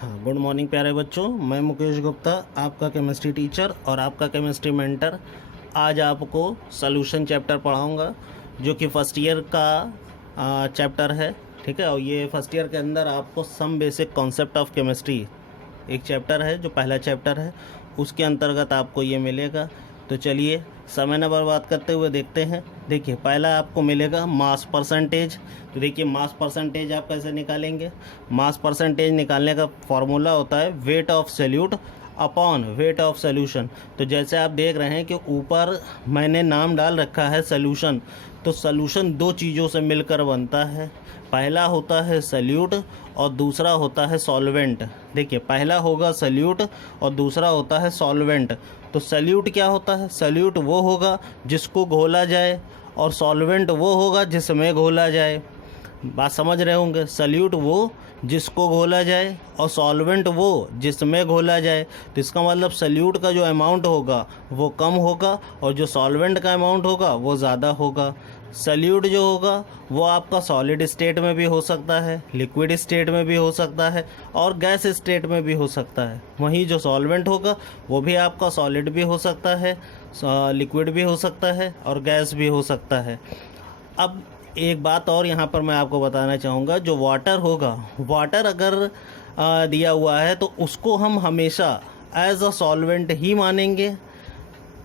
हाँ, good morning प्यारे बच्चों। मैं मुकेश गुप्ता, आपका केमिस्ट्री टीचर और आपका केमिस्ट्री मेंटर। आज आपको सॉल्यूशन चैप्टर पढ़ाऊंगा जो कि फ़र्स्ट ईयर का चैप्टर है। ठीक है, और ये फर्स्ट ईयर के अंदर आपको some basic concept of chemistry एक चैप्टर है जो पहला चैप्टर है, उसके अंतर्गत आपको ये मिलेगा। तो चलिए समय न बर्बाद करते हुए देखते हैं। देखिए, पहला आपको मिलेगा मास परसेंटेज। तो देखिए, मास परसेंटेज आप कैसे निकालेंगे। मास परसेंटेज निकालने का फॉर्मूला होता है wait of solute upon weight of solution. तो जैसे आप देख रहे हैं कि ऊपर मैंने नाम डाल रखा है सॉल्यूशन। तो सॉल्यूशन दो चीज़ों से मिलकर बनता है। पहला होता है सॉल्यूट और दूसरा होता है सॉल्वेंट। देखिए, पहला होगा सॉल्यूट और दूसरा होता है सॉल्वेंट। तो सॉल्यूट क्या होता है? सॉल्यूट वो होगा जिसको घोला जाए और सॉल्वेंट वो होगा जिसमें घोला जाए। बात समझ रहे होंगे। सॉल्यूट वो जिसको घोला जाए और सॉल्वेंट वो जिसमें घोला जाए। तो इसका मतलब सॉल्यूट का जो अमाउंट होगा वो कम होगा और जो सॉल्वेंट का अमाउंट होगा वो ज़्यादा होगा। सॉल्यूट जो होगा वो आपका सॉलिड स्टेट में भी हो सकता है, लिक्विड स्टेट में भी हो सकता है और गैस स्टेट में भी हो सकता है। वहीं जो सॉल्वेंट होगा वो भी आपका सॉलिड भी हो सकता है, लिक्विड भी हो सकता है और गैस भी हो सकता है। अब एक बात और यहाँ पर मैं आपको बताना चाहूँगा। जो वाटर होगा, वाटर अगर दिया हुआ है तो उसको हम हमेशा एज अ सॉल्वेंट ही मानेंगे।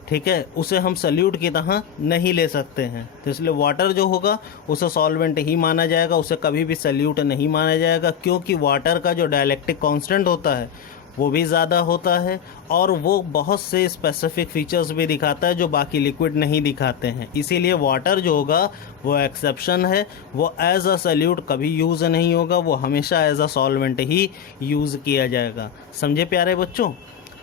ठीक है, उसे हम सॉल्यूट की तरह नहीं ले सकते हैं। तो इसलिए वाटर जो होगा उसे सॉल्वेंट ही माना जाएगा, उसे कभी भी सॉल्यूट नहीं माना जाएगा, क्योंकि वाटर का जो डाइलेक्ट्रिक कांस्टेंट होता है वो भी ज़्यादा होता है और वो बहुत से स्पेसिफिक फीचर्स भी दिखाता है जो बाकी लिक्विड नहीं दिखाते हैं। इसीलिए वाटर जो होगा वो एक्सेप्शन है, वो एज अ सॉल्यूट कभी यूज़ नहीं होगा, वो हमेशा एज अ सॉल्वेंट ही यूज़ किया जाएगा। समझे प्यारे बच्चों?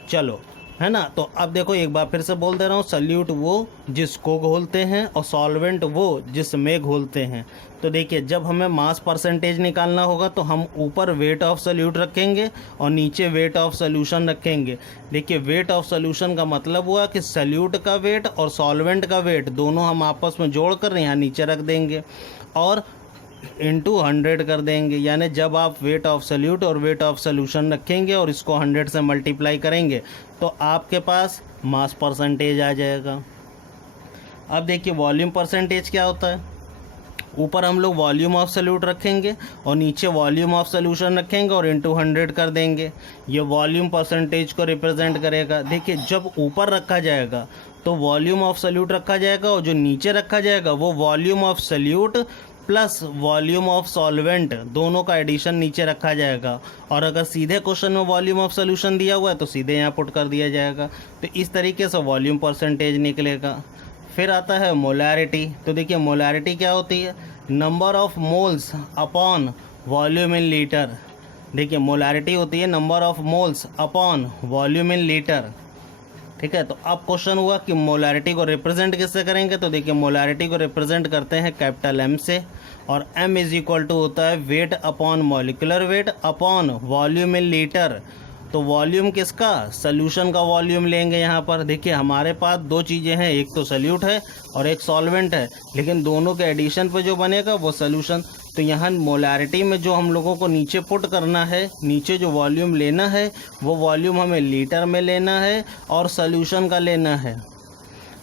चलो, है ना। तो अब देखो, एक बार फिर से बोल दे रहा हूँ, सॉल्यूट वो जिसको घोलते हैं और सॉल्वेंट वो जिसमें घोलते हैं। तो देखिए, जब हमें मास परसेंटेज निकालना होगा तो हम ऊपर वेट ऑफ सॉल्यूट रखेंगे और नीचे वेट ऑफ सॉल्यूशन रखेंगे। देखिए, वेट ऑफ सॉल्यूशन का मतलब हुआ कि सॉल्यूट का वेट और सॉल्वेंट का वेट दोनों हम आपस में जोड़ कर यहाँ नीचे रख देंगे और इंटू 100 कर देंगे। यानी जब आप वेट ऑफ सॉल्यूट और वेट ऑफ सॉल्यूशन रखेंगे और इसको 100 से मल्टीप्लाई करेंगे तो आपके पास मास परसेंटेज आ जाएगा। अब देखिए, वॉल्यूम परसेंटेज क्या होता है। ऊपर हम लोग वॉल्यूम ऑफ सॉल्यूट रखेंगे और नीचे वॉल्यूम ऑफ सॉल्यूशन रखेंगे और इंटू 100 कर देंगे। ये वॉल्यूम परसेंटेज को रिप्रेजेंट करेगा। देखिए, जब ऊपर रखा जाएगा तो वॉल्यूम ऑफ सॉल्यूट रखा जाएगा और जो नीचे रखा जाएगा वो volume of solute plus volume of solvent, दोनों का एडिशन नीचे रखा जाएगा। और अगर सीधे क्वेश्चन में वॉल्यूम ऑफ सॉल्यूशन दिया हुआ है तो सीधे यहाँ पुट कर दिया जाएगा। तो इस तरीके से वॉल्यूम परसेंटेज निकलेगा। फिर आता है मोलैरिटी। तो देखिए, मोलैरिटी क्या होती है? Number of moles upon volume in litre. देखिए, मोलैरिटी होती है number of moles upon volume in litre. ठीक है, तो अब क्वेश्चन हुआ कि मोलैरिटी को रिप्रेजेंट किससे करेंगे। तो देखिए, मोलैरिटी को रिप्रेजेंट करते हैं कैपिटल एम से और एम इज इक्वल टू होता है wait upon molecular weight upon volume in litre. तो वॉल्यूम किसका? सॉल्यूशन का वॉल्यूम लेंगे यहाँ पर। देखिए, हमारे पास दो चीज़ें हैं, एक तो सॉल्यूट है और एक सॉल्वेंट है, लेकिन दोनों के एडिशन पे जो बनेगा वो सॉल्यूशन। तो यहाँ मोलैरिटी में जो हम लोगों को नीचे पुट करना है, नीचे जो वॉल्यूम लेना है वो वॉल्यूम हमें लीटर में लेना है और सॉल्यूशन का लेना है।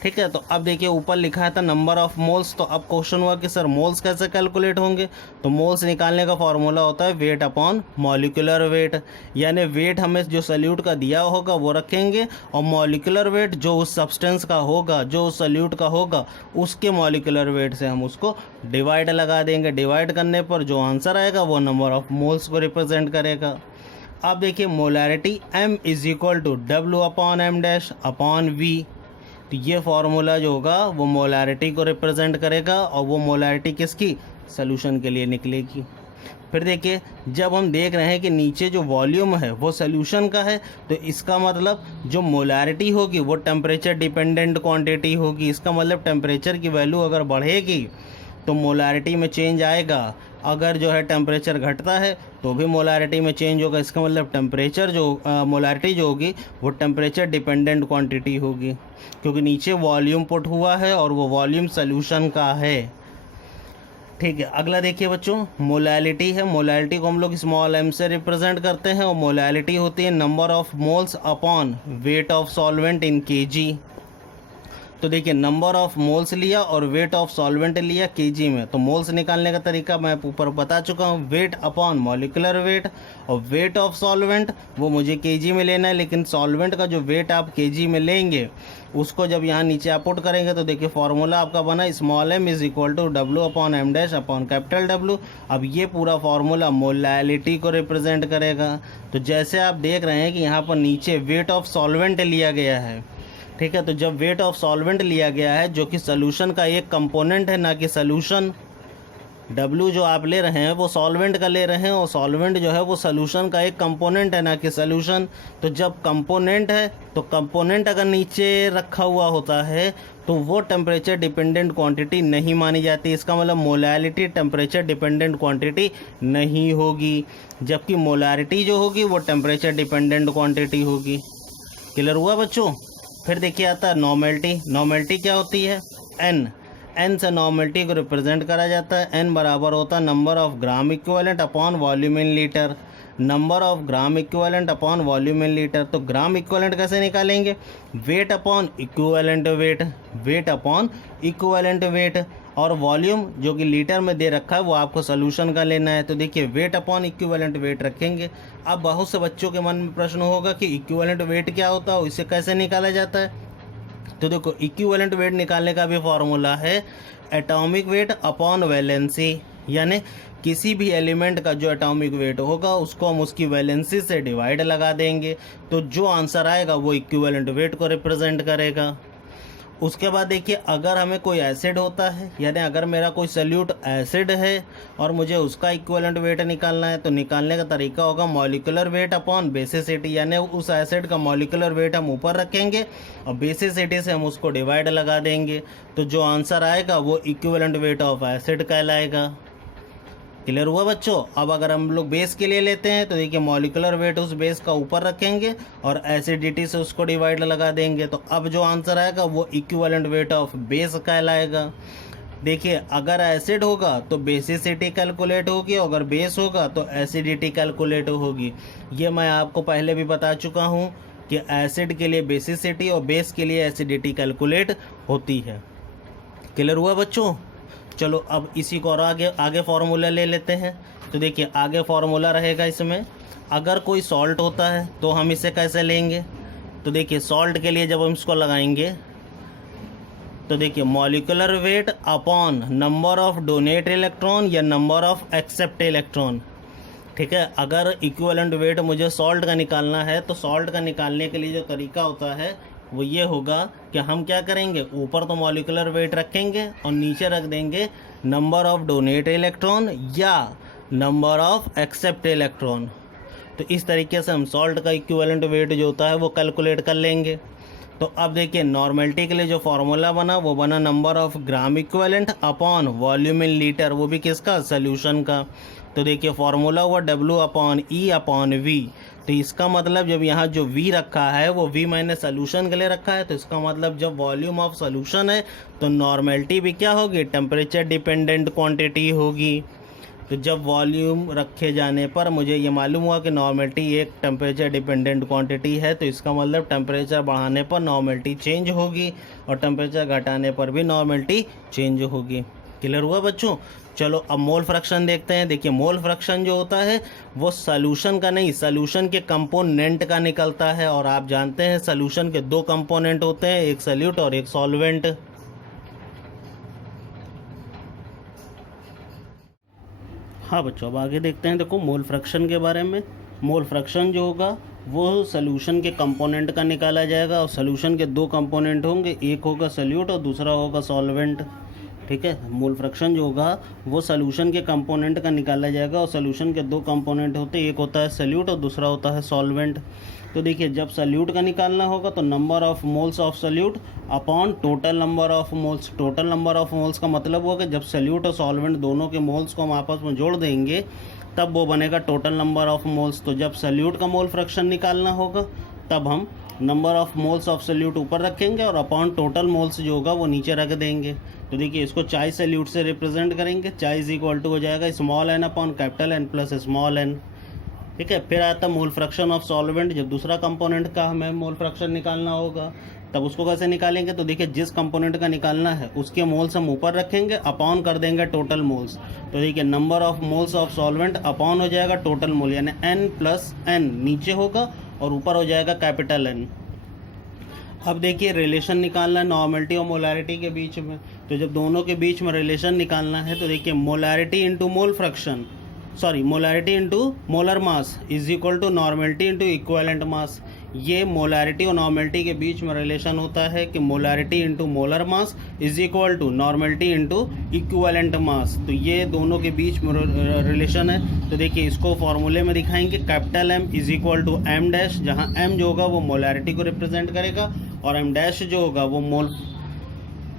ठीक है, तो अब देखिए, ऊपर लिखा है था नंबर ऑफ मोल्स। तो अब क्वेश्चन हुआ कि सर मोल्स कैसे कैलकुलेट होंगे। तो मोल्स निकालने का फॉर्मूला होता है वेट अपॉन मॉलिकुलर वेट। यानी वेट हमें जो सॉल्यूट का दिया होगा वो रखेंगे और मॉलिकुलर वेट जो उस सब्सटेंस का होगा, जो उस सॉल्यूट का होगा, उसके मॉलिकुलर वेट से हम उसको डिवाइड लगा देंगे। डिवाइड करने पर जो आंसर आएगा वो नंबर ऑफ मोल्स को रिप्रेजेंट करेगा। अब देखिए, molarity M is equal to W upon M dash upon V। तो ये फार्मूला जो होगा वो मोलैरिटी को रिप्रेजेंट करेगा और वो मोलैरिटी किसकी? सॉल्यूशन के लिए निकलेगी। फिर देखिए, जब हम देख रहे हैं कि नीचे जो वॉल्यूम है वो सॉल्यूशन का है तो इसका मतलब जो मोलैरिटी होगी वो टेम्परेचर डिपेंडेंट क्वांटिटी होगी। इसका मतलब टेम्परेचर की वैल्यू अगर बढ़ेगी तो मोलैरिटी में चेंज आएगा। अगर जो है टेम्परेचर घटता है तो भी मोलैरिटी में चेंज होगा। इसका मतलब टेम्परेचर जो मोलैरिटी जो होगी वो टेम्परेचर डिपेंडेंट क्वांटिटी होगी, क्योंकि नीचे वॉल्यूम पुट हुआ है और वो वॉल्यूम सॉल्यूशन का है। ठीक है, अगला देखिए बच्चों, मोलैलिटी है। मोलैलिटी को हम लोग स्मॉल m से रिप्रेजेंट करते हैं और मोलैलिटी होती है number of moles upon weight of solvent in KG. तो देखिए, नंबर ऑफ मोल्स लिया और वेट ऑफ सॉल्वेंट लिया केजी में। तो मोल्स निकालने का तरीका मैं ऊपर बता चुका हूँ, वेट अपॉन मॉलिकुलर वेट, और वेट ऑफ सॉल्वेंट वो मुझे केजी में लेना है, लेकिन सॉल्वेंट का जो वेट आप केजी में लेंगे उसको जब यहाँ नीचे आप पुट करेंगे तो देखिए फॉर्मूला आपका बना small m is equal to W upon M dash upon capital W. अब ये पूरा फॉर्मूला मोलैलिटी को रिप्रेजेंट करेगा। तो जैसे आप देख रहे हैं कि यहाँ पर नीचे वेट ऑफ सॉल्वेंट लिया गया है, ठीक है। तो जब वेट ऑफ सॉल्वेंट लिया गया है जो कि सोल्यूशन का एक कंपोनेंट है ना कि सोल्यूशन, W जो आप ले रहे हैं वो सॉल्वेंट का ले रहे हैं और सॉल्वेंट जो है वो सोल्यूशन का एक कंपोनेंट है ना कि सोल्यूशन। तो जब कंपोनेंट है तो कंपोनेंट अगर नीचे रखा हुआ होता है तो वो टेम्परेचर डिपेंडेंट क्वांटिटी नहीं मानी जाती। इसका मतलब मोलैलिटी टेम्परेचर डिपेंडेंट क्वांटिटी नहीं होगी, जबकि मोलैरिटी जो होगी वो टेम्परेचर डिपेंडेंट क्वांटिटी होगी। क्लियर हुआ बच्चों? फिर देखिए आता है नॉर्मेलिटी। नॉर्मेलिटी क्या होती है? एन से नॉर्मेलिटी को रिप्रेजेंट करा जाता है। एन बराबर होता है number of gram equivalent upon volume in litre. Number of gram equivalent upon volume in litre. तो ग्राम इक्विवेलेंट कैसे निकालेंगे? Weight upon equivalent weight, weight upon equivalent weight, और वॉल्यूम जो कि लीटर में दे रखा है वो आपको सोल्यूशन का लेना है। तो देखिए वेट अपॉन इक्विवेलेंट वेट रखेंगे। अब बहुत से बच्चों के मन में प्रश्न होगा कि इक्विवेलेंट वेट क्या होता है, इसे कैसे निकाला जाता है? तो देखो, इक्विवेलेंट वेट निकालने का भी फॉर्मूला है एटॉमिक वेट अपॉन वैलेंसी, यानी किसी भी एलिमेंट का जो एटॉमिक वेट होगा उसको हम उसकी वैलेंसी से डिवाइड लगा देंगे, तो जो आंसर आएगा वो इक्विवेलेंट वेट को रिप्रेजेंट करेगा। उसके बाद देखिए, अगर हमें कोई एसिड होता है, यानी अगर मेरा कोई सल्यूट एसिड है और मुझे उसका इक्विवेलेंट वेट निकालना है, तो निकालने का तरीका होगा मॉलिकुलर वेट अपॉन बेसिसिटी, यानी उस एसिड का मॉलिकुलर वेट हम ऊपर रखेंगे और बेसिसिटी से हम उसको डिवाइड लगा देंगे, तो जो आंसर आएगा वो इक्विवेलेंट वेट ऑफ एसिड कहलाएगा। क्लियर हुआ बच्चों? अब अगर हम लोग बेस के लिए लेते हैं तो देखिए मॉलिकुलर वेट उस बेस का ऊपर रखेंगे और एसिडिटी से उसको डिवाइड लगा देंगे, तो अब जो आंसर आएगा वो इक्विवेलेंट वेट ऑफ बेस कहलाएगा। देखिए, अगर एसिड होगा तो बेसिसिटी कैलकुलेट होगी, अगर बेस होगा तो एसिडिटी कैलकुलेट होगी। ये मैं आपको पहले भी बता चुका हूँ कि एसिड के लिए बेसिसिटी और बेस के लिए एसिडिटी कैलकुलेट होती है। क्लियर हुआ बच्चों? चलो अब इसी को और आगे फार्मूला ले लेते हैं। तो देखिए, आगे फार्मूला रहेगा इसमें, अगर कोई सॉल्ट होता है तो हम इसे कैसे लेंगे? तो देखिए, सॉल्ट के लिए जब हम इसको लगाएंगे तो देखिए molecular weight upon number of donate electron या नंबर ऑफ एक्सेप्ट इलेक्ट्रॉन। ठीक है, अगर इक्विवेलेंट वेट मुझे सॉल्ट का निकालना है तो सॉल्ट का निकालने के लिए जो तरीका होता है वो ये होगा कि हम क्या करेंगे, ऊपर तो मॉलिकुलर वेट रखेंगे और नीचे रख देंगे नंबर ऑफ डोनेट इलेक्ट्रॉन या नंबर ऑफ एक्सेप्ट इलेक्ट्रॉन। तो इस तरीके से हम सॉल्ट का इक्विवेलेंट वेट जो होता है वो कैलकुलेट कर लेंगे। तो अब देखिए, नॉर्मेलिटी के लिए जो फार्मूला बना वो बना number of gram equivalent upon volume in litre, वो भी किसका? सोल्यूशन का। तो देखिए फार्मूला हुआ W upon E upon V। तो इसका मतलब जब यहाँ जो V रखा है वो V मैंने सोल्यूशन के लिए रखा है, तो इसका मतलब जब वॉल्यूम ऑफ सोल्यूशन है तो नॉर्मेलिटी भी क्या होगी? टेम्परेचर डिपेंडेंट क्वांटिटी होगी। तो जब वॉल्यूम रखे जाने पर मुझे ये मालूम हुआ कि नॉर्मेलिटी एक टेम्परेचर डिपेंडेंट क्वांटिटी है, तो इसका मतलब टेम्परेचर बढ़ाने पर नॉर्मेलिटी चेंज होगी और टेम्परेचर घटाने पर भी नॉर्मेलिटी चेंज होगी। क्लियर हुआ बच्चों? चलो अब मोल फ्रैक्शन देखते हैं। देखिए, मोल फ्रैक्शन जो होता है वो सॉल्यूशन का नहीं, सॉल्यूशन के कंपोनेंट का निकलता है, और आप जानते हैं सॉल्यूशन के दो कंपोनेंट होते हैं, एक सॉल्यूट और एक सॉल्वेंट। हाँ बच्चों, अब आगे देखते हैं। देखो मोल फ्रैक्शन के बारे में। मोल फ्रैक्शन जो होगा वो सॉल्यूशन के कंपोनेंट का निकाला जाएगा, और सॉल्यूशन के दो कंपोनेंट होंगे, एक होगा सॉल्यूट और दूसरा होगा सॉल्वेंट। ठीक है, मोल फ्रैक्शन जो होगा वो सॉल्यूशन के कंपोनेंट का निकाला जाएगा, और सॉल्यूशन के दो कंपोनेंट होते हैं, एक होता है सॉल्यूट और दूसरा होता है सॉल्वेंट। तो देखिए, जब सॉल्यूट का निकालना होगा तो number of moles of solute upon total number of moles. Total number of moles का मतलब होगा जब सॉल्यूट और सॉल्वेंट दोनों के मोल्स को हम आपस में जोड़ देंगे तब वो बनेगा टोटल नंबर ऑफ मोल्स। तो जब सॉल्यूट का मोल फ्रैक्शन निकालना होगा तब हम number of moles of solute ऊपर रखेंगे और अपॉन टोटल मोल्स जो होगा वो नीचे रख देंगे। तो देखिए इसको चाई सैल्यूट से रिप्रेजेंट करेंगे। चाई इज इक्वल टू हो जाएगा small N upon capital N plus small N. ठीक है, फिर आता मोल फ्रैक्शन ऑफ सॉल्वेंट। जब दूसरा कंपोनेंट का हमें मोल फ्रैक्शन निकालना होगा तब उसको कैसे निकालेंगे, तो देखिए जिस कंपोनेंट का निकालना है उसके मोल्स हम ऊपर रखेंगे, अपॉन कर देंगे टोटल मोल्स। तो देखिए number of moles of solvent upon हो जाएगा टोटल मोल, यानी n प्लस n नीचे होगा और ऊपर हो जाएगा कैपिटल N। अब देखिए रिलेशन निकालना है नॉर्मलिटी और मोलारिटी के बीच में। तो जब दोनों के बीच में रिलेशन निकालना है तो देखिए molarity into mole fraction, sorry molarity into molar mass is equal to normality into equivalent mass. ये मोलारिटी और नॉर्मलिटी के बीच में रिलेशन होता है कि molarity into molar mass is equal to normality into equivalent mass. तो ये दोनों के बीच में रिलेशन है। तो देखिए इसको फॉर्मूले में दिखाएंगे, capital M is equal to M dash, जहाँ M जो होगा वो मोलारिटी को रिप्रेजेंट करेगा और एम डैश जो होगा वो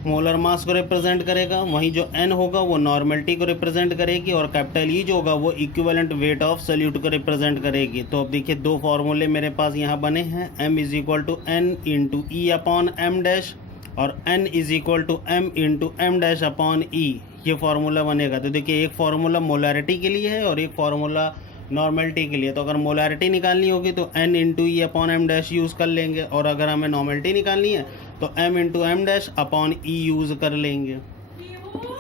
मोलर मास को रिप्रेजेंट करेगा। वहीं जो n होगा वो नॉर्मलिटी को रिप्रेजेंट करेगी और कैपिटल E जो होगा वो इक्विवेलेंट वेट ऑफ सॉल्यूट को रिप्रेजेंट करेगी। तो अब देखिए दो फार्मूले मेरे पास यहाँ बने हैं, m is equal to n into E upon M dash और n is equal to m into M dash upon E. ये फार्मूला बनेगा। तो देखिए एक फार्मूला मोलारिटी के लिए है और एक फार्मूला नॉर्मलिटी के लिए। तो अगर मोलारिटी निकालनी होगी तो n into E upon M dash use कर लेंगे और अगर हमें नॉर्मलिटी निकालनी है तो m into M dash upon E use कर लेंगे।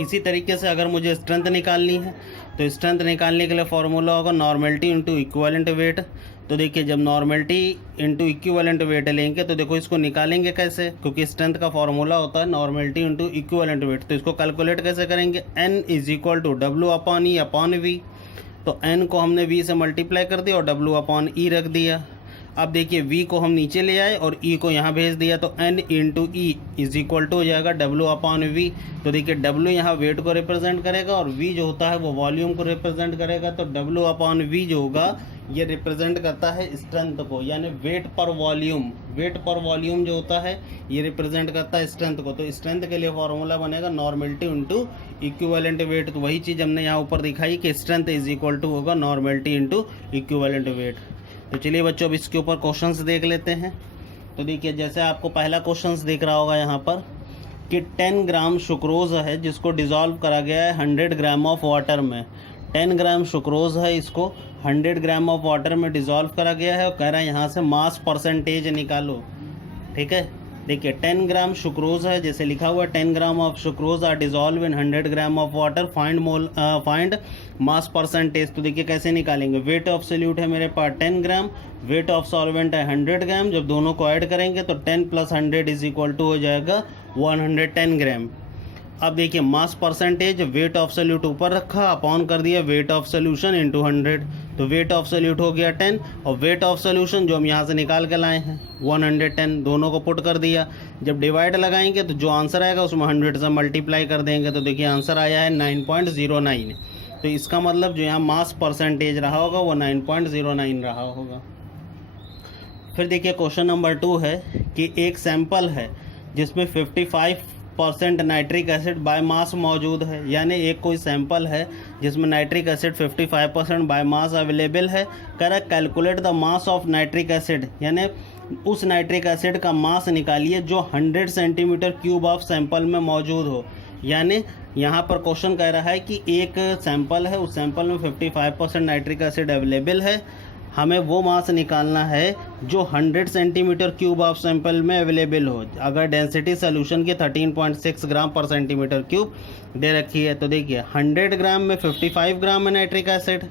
इसी तरीके से अगर मुझे स्ट्रेंथ निकालनी है तो स्ट्रेंथ निकालने के लिए फार्मूला होगा नॉर्मलिटी इंटू इक्विवेलेंट वेट। तो देखिए जब नॉर्मलिटी इंटू इक्विवेलेंट वेट लेंगे तो देखो इसको निकालेंगे कैसे, क्योंकि स्ट्रेंथ का फार्मूला होता है नॉर्मलिटी इंटू इक्विवेलेंट वेट। तो इसको कैलकुलेट कैसे करेंगे, n is equal to W upon E upon V. तो n को हमने v से मल्टीप्लाई कर दिया और w अपॉन ई रख दिया। अब देखिए v को हम नीचे ले आए और e को यहाँ भेज दिया, तो n into E is equal to हो जाएगा w अपॉन वी। तो देखिए w यहाँ वेट को रिप्रेजेंट करेगा और v जो होता है वो वॉल्यूम को रिप्रेजेंट करेगा। तो w अपॉन वी जो होगा ये रिप्रेजेंट करता है स्ट्रेंथ को, यानी वेट पर वॉल्यूम। वेट पर वॉल्यूम जो होता है ये रिप्रेजेंट करता है स्ट्रेंथ को। तो स्ट्रेंथ के लिए फॉर्मूला बनेगा नॉर्मलिटी इंटू इक्विवेलेंट वेट। तो वही चीज़ हमने यहाँ ऊपर दिखाई कि स्ट्रेंथ इज इक्वल टू होगा नॉर्मलिटी इंटू इक्विवेलेंट वेट। तो चलिए बच्चों अब इसके ऊपर क्वेश्चंस देख लेते हैं। तो देखिए जैसे आपको पहला क्वेश्चंस दिख रहा होगा यहाँ पर कि 10 ग्राम सुक्रोज है जिसको डिज़ोल्व करा गया है 100 ग्राम ऑफ वाटर में। 10 ग्राम सुक्रोज है, इसको 100 ग्राम ऑफ वाटर में डिज़ोल्व करा गया है और कह रहा है यहाँ से मास परसेंटेज निकालो। ठीक है, देखिए 10 ग्राम सुक्रोज है, जैसे लिखा हुआ है 10 gram of sucrose are dissolve in 100 gram of water, find mass percentage. तो देखिए कैसे निकालेंगे, वेट ऑफ सॉल्यूट है मेरे पास 10 ग्राम, वेट ऑफ सॉल्वेंट है 100 ग्राम। जब दोनों को ऐड करेंगे तो 10 प्लस 100 इज इक्वल टू हो जाएगा 110 ग्राम। अब देखिए mass percentage, wait of solute ऊपर रखा, अपॉन कर दिया वेट ऑफ सॉल्यूशन इंटू 100। तो वेट ऑफ सॉल्यूट हो गया 10 और वेट ऑफ सॉल्यूशन जो हम यहाँ से निकाल के लाए हैं 110, दोनों को पुट कर दिया। जब डिवाइड लगाएंगे तो जो आंसर आएगा उसमें 100 से मल्टीप्लाई कर देंगे। तो देखिए आंसर आया है 9.09। तो इसका मतलब जो यहाँ मास परसेंटेज रहा होगा वो 9.09 रहा होगा। फिर देखिए क्वेश्चन नंबर 2 है कि एक सैंपल है जिसमें 55% नाइट्रिक एसिड बाय मास मौजूद है, यानी एक कोई सैंपल है जिसमें nitric acid 55% by mass available है। Correct, calculate the mass of nitric acid, यानी उस नाइट्रिक एसिड का मास निकालिए जो 100 सेंटीमीटर क्यूब ऑफ सैंपल में मौजूद हो। यानी यहाँ पर क्वेश्चन कह रहा है कि एक सैंपल है, उस सैंपल में 55% नाइट्रिक एसिड अवेलेबल है, हमें वो मास निकालना है जो 100 सेंटीमीटर क्यूब ऑफ सैंपल में अवेलेबल हो। अगर डेंसिटी सोल्यूशन की 13.6 ग्राम पर सेंटीमीटर क्यूब दे रखी है तो देखिए 100 ग्राम में 55 ग्राम है नाइट्रिक एसिड,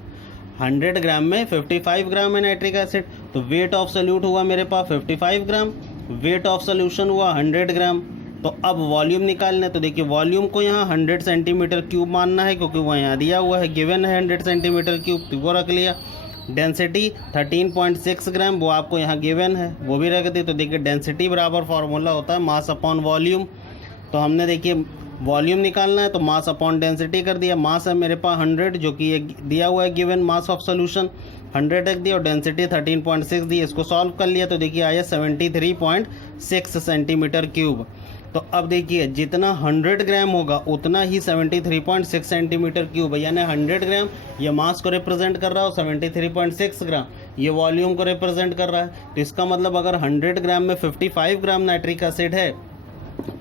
100 ग्राम में 55 ग्राम है नाइट्रिक एसिड। तो वेट ऑफ सॉल्यूट हुआ मेरे पास 55 ग्राम, वेट ऑफ सॉल्यूशन हुआ 100 ग्राम। तो अब वॉल्यूम निकालना है, तो देखिए वॉल्यूम को यहाँ 100 सेंटीमीटर क्यूब मानना है क्योंकि वो यहाँ दिया हुआ है, गिवन है 100 सेंटीमीटर क्यूब, तो वो रख लिया। डेंसिटी 13.6 ग्राम वो आपको यहाँ गिवन है, वो भी रख दी। तो देखिए डेंसिटी बराबर फार्मूला होता है मास अपॉन वॉल्यूम। तो हमने देखिए वॉल्यूम निकालना है तो मास अपॉन डेंसिटी कर दिया। मास है मेरे पास 100 जो कि ये दिया हुआ है गिवन मास ऑफ सॉल्यूशन, 100 रख दिया और डेंसिटी 13.6 दी। इसको सॉल्व कर लिया तो देखिए आया 73.6 सेंटीमीटर क्यूब। तो अब देखिए जितना 100 ग्राम होगा उतना ही 73.6 सेंटीमीटर क्यूब है, यानी 100 ग्राम ये मास को रिप्रेजेंट कर रहा है और 73.6 ग्राम ये वॉल्यूम को रिप्रेजेंट कर रहा है। तो इसका मतलब अगर 100 ग्राम में 55 ग्राम नाइट्रिक एसिड है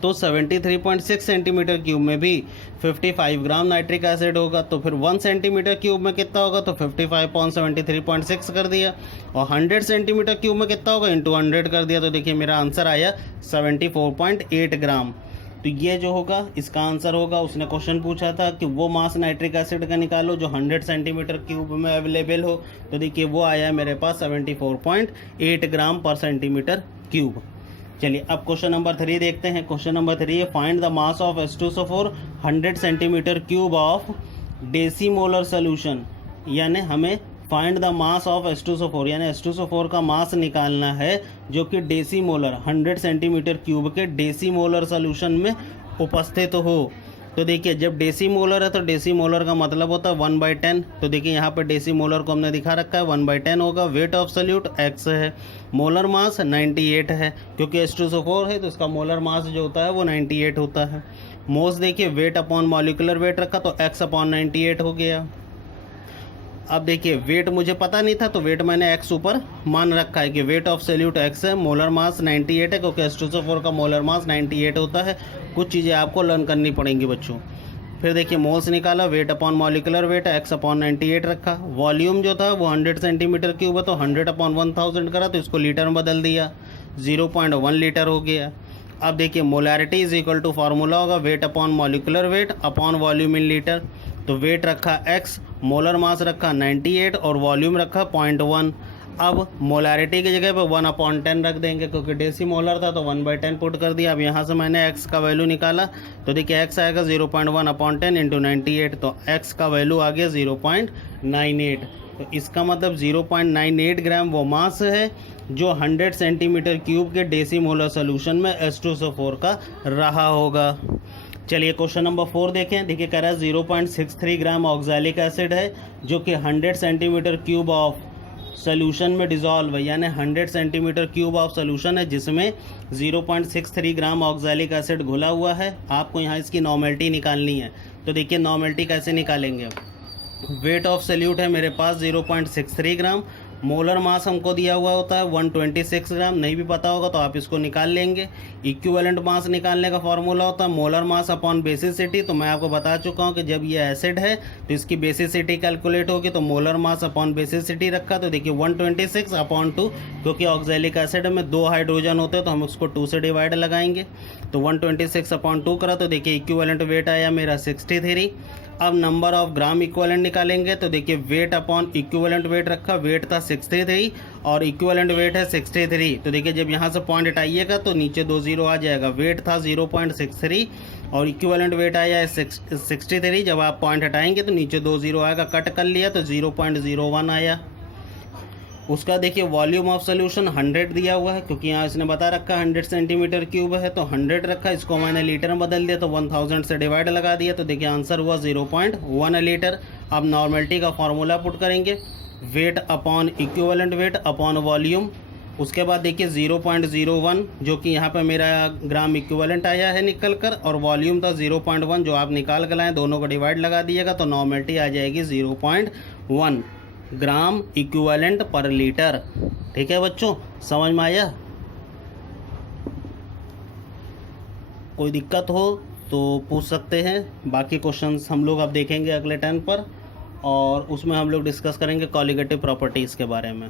तो 73.6 सेंटीमीटर क्यूब में भी 55 ग्राम नाइट्रिक एसिड होगा। तो फिर 1 सेंटीमीटर क्यूब में कितना होगा, तो 55.73.6 कर दिया, और 100 सेंटीमीटर क्यूब में कितना होगा, इंटू 100 कर दिया। तो देखिए मेरा आंसर आया 74.8 ग्राम। तो ये जो होगा इसका आंसर होगा। उसने क्वेश्चन पूछा था कि वो मास नाइट्रिक एसिड का निकालो जो 100 सेंटीमीटर क्यूब में अवेलेबल हो। तो देखिए वो आया मेरे पास 74.8 ग्राम पर सेंटीमीटर क्यूब। चलिए अब क्वेश्चन नंबर 3 देखते हैं। क्वेश्चन नंबर 3 है find the mass of H2SO4 100 centimetre cube of decimolar solution. यानी हमें find the mass of H2SO4 यानी H2SO4 का मास निकालना है जो कि डेसीमोलर 100 सेंटीमीटर क्यूब के डेसीमोलर सोल्यूशन में उपस्थित हो। तो देखिए जब डेसीमोलर है तो डेसीमोलर का मतलब होता है 1/10। तो देखिए यहाँ पर डेसीमोलर को हमने दिखा रखा है 1/10 होगा। वेट ऑफ सॉल्यूट x है, मोलर मास 98 है, क्योंकि H2SO4 है तो इसका मोलर मास जो होता है वो 98 होता है। मोस देखिए वेट अपॉन मॉलिकुलर वेट रखा तो x/98 हो गया। अब देखिए वेट मुझे पता नहीं था तो वेट मैंने x ऊपर मान रखा है कि वेट ऑफ सॉल्यूट x है, मोलर मास 98 है, क्योंकि H2SO4 का मोलर मास 98 होता है। कुछ चीज़ें आपको लर्न करनी पड़ेंगी बच्चों। फिर देखिए मोल्स निकाला, wait upon molecular wait x/98 रखा। वॉल्यूम जो था वो 100 सेंटीमीटर क्यूब है तो 100/1000 करा तो इसको लीटर में बदल दिया, 0.1 लीटर हो गया। अब देखिए molarity is equal to formula होगा weight upon molecular weight upon volume in litre. तो वेट रखा x, मोलर मास रखा 98 और वॉल्यूम रखा 0.1। अब मोलैरिटी की जगह पे 1/10 रख देंगे क्योंकि डेसीमोलर था तो 1/10 पुट कर दिया। अब यहाँ से मैंने x का वैल्यू निकाला तो देखिए x आएगा 0.1/10 इंटू 98, तो x का वैल्यू आ गया 0.98। तो इसका मतलब 0.98 ग्राम वो मास है जो 100 सेंटीमीटर क्यूब के डेसीमोलर सोल्यूशन में H2SO4 का रहा होगा। चलिए क्वेश्चन नंबर 4 देखें। देखिए कह रहा है 0.63 ग्राम ऑक्सैलिक एसिड है जो कि 100 सेंटीमीटर क्यूब ऑफ सोल्यूशन में डिज़ोल्व है, यानी 100 सेंटीमीटर क्यूब ऑफ सोल्यूशन है जिसमें 0.63 ग्राम ऑक्सैलिक एसिड घुला हुआ है। आपको यहाँ इसकी नॉर्मेलिटी निकालनी है। तो देखिए नॉर्मेलिटी कैसे निकालेंगे। वेट ऑफ सॉल्यूट है मेरे पास 0.63 ग्राम, मोलर मास हमको दिया हुआ होता है 126 ग्राम, नहीं भी पता होगा तो आप इसको निकाल लेंगे। इक्विवेलेंट मास निकालने का फॉर्मूला होता है मोलर मास अपॉन बेसिसिटी। तो मैं आपको बता चुका हूँ कि जब ये एसिड है तो इसकी बेसिसिटी कैलकुलेट होगी, तो मोलर मास अपॉन बेसिसिटी रखा तो देखिए 126/2, क्योंकि ऑक्सैलिक एसिड में 2 हाइड्रोजन होते हैं तो हम उसको 2 से डिवाइड लगाएंगे। तो 126/2 करा तो देखिए इक्विवेलेंट वेट आया मेरा 63। अब नंबर ऑफ ग्राम इक्विवेलेंट निकालेंगे तो देखिए वेट अपॉन इक्विवेलेंट वेट रखा, वेट था 63 और इक्विवेलेंट वेट है 63। तो देखिए जब यहाँ से पॉइंट हटाइएगा तो नीचे 2 0 आ जाएगा। वेट था 0.63 और इक्विवेलेंट वेट आया है 63। जब आप पॉइंट हटाएंगे तो नीचे 2 0 आएगा, कट कर लिया तो 0.01 आया। उसका देखिए वॉल्यूम ऑफ सोल्यूशन 100 दिया हुआ है, क्योंकि यहाँ इसने बता रखा है 100 सेंटीमीटर क्यूब है तो 100 रखा, इसको मैंने लीटर में बदल दिया तो 1000 से डिवाइड लगा दिया तो देखिए आंसर हुआ 0.1 लीटर। अब नॉर्मेलिटी का फॉर्मूला पुट करेंगे, weight upon equivalent weight upon volume. उसके बाद देखिए 0.01 जो कि यहाँ पे मेरा ग्राम इक्विवेलेंट आया है निकल कर, और वॉल्यूम था 0.1 जो आप निकाल कर लाएँ, दोनों को डिवाइड लगा दिएगा तो नॉर्मेलिटी आ जाएगी 0.1 ग्राम इक्विवेलेंट पर लीटर। ठीक है बच्चों, समझ में आया? कोई दिक्कत हो तो पूछ सकते हैं। बाकी क्वेश्चंस हम लोग अब देखेंगे अगले टर्न पर, और उसमें हम लोग डिस्कस करेंगे कॉलिगेटिव प्रॉपर्टीज़ के बारे में।